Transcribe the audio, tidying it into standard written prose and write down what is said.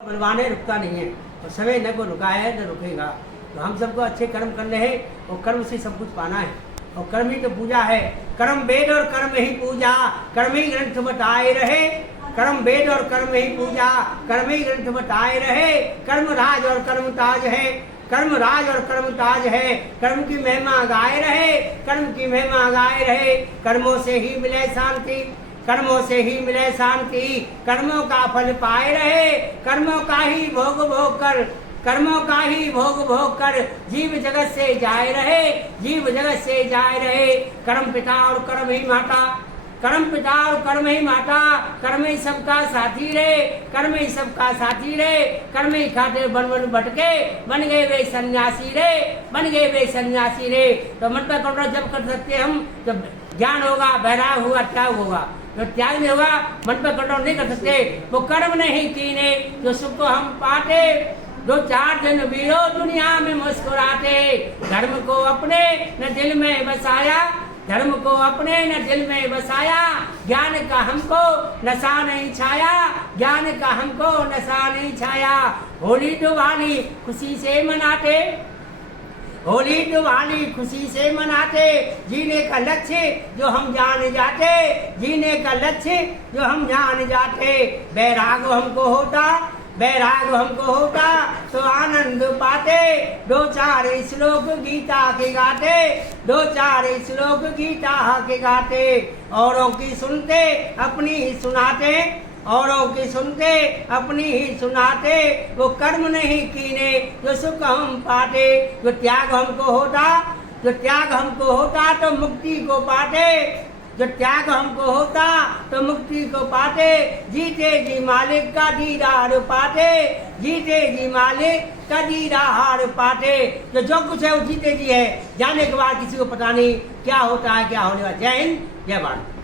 बलवाने रुकता नहीं है और समय न को रुका है न रुकेगा। तो हम सबको अच्छे कर्म करने हैं और कर्म से सब कुछ पाना है और कर्म ही तो पूजा है। कर्म वेद और कर्म ही पूजा, कर्म ही ग्रंथ बताए रहे। कर्म वेद और कर्म ही पूजा, कर्म ही ग्रंथ बताए रहे। कर्म राज और कर्म ताज है, कर्म राज और कर्म ताज है। कर्म की महिमा गाए रहे, कर्म की महिमा गाए रहे। कर्मों से ही मिले शांति, कर्मों से ही मिले शांति। कर्मों का फल पाए रहे, कर्मों का ही भोग भोग कर, कर्मों का ही भोग भोग कर जीव जगत से जाए रहे, जीव जगत से जाए रहे। कर्म पिता और कर्म ही माता, कर्म पिता और कर्म ही माता। कर्म ही सबका साथी रे, कर्म ही सबका साथी रे। कर्म ही खाते बन बन भटके, बन गए वे सन्यासी रे, बन गए वे सन्यासी रे। तो मन पर कंट्रोल जब कर सकते हम, जब ज्ञान होगा, वैराग होगा, त्याग होगा। जो त्याग नहीं होगा, मन पर कंट्रोल नहीं कर सकते। वो कर्म नहीं कीने जो सुख को हम पाते, दो चार दिन वीरो दुनिया में मुस्कुराते। धर्म को अपने न दिल में बसाया, धर्म को अपने न दिल में बसाया। ज्ञान का हमको नशा नहीं छाया, ज्ञान का हमको नशा नहीं छाया। होली दिवाली खुशी से मनाते, होली दिवाली खुशी से मनाते। जीने का लक्ष्य जो हम जान जाते, जीने का लक्ष्य जो हम जान जाते। वैराग हमको होता, वैराग हमको होता तो आनंद पाते। दो चार श्लोक गीता के गाते, दो चार श्लोक गीता के गाते। औरों की सुनते अपनी ही सुनाते, औरों की सुनते अपनी ही सुनाते। वो कर्म नहीं कीने जो सुख हम पाते। जो त्याग हमको होता, जो त्याग हमको होता तो मुक्ति को पाते। जो त्याग हमको होता तो मुक्ति को पाते। जीते जी मालिक का दीदार पाते, जीते जी मालिक का दीदार पाते। जो कुछ है वो जीते जी है, जाने के बाद किसी को पता नहीं क्या होता है क्या होने वाला। जय हिंद, जय भारत।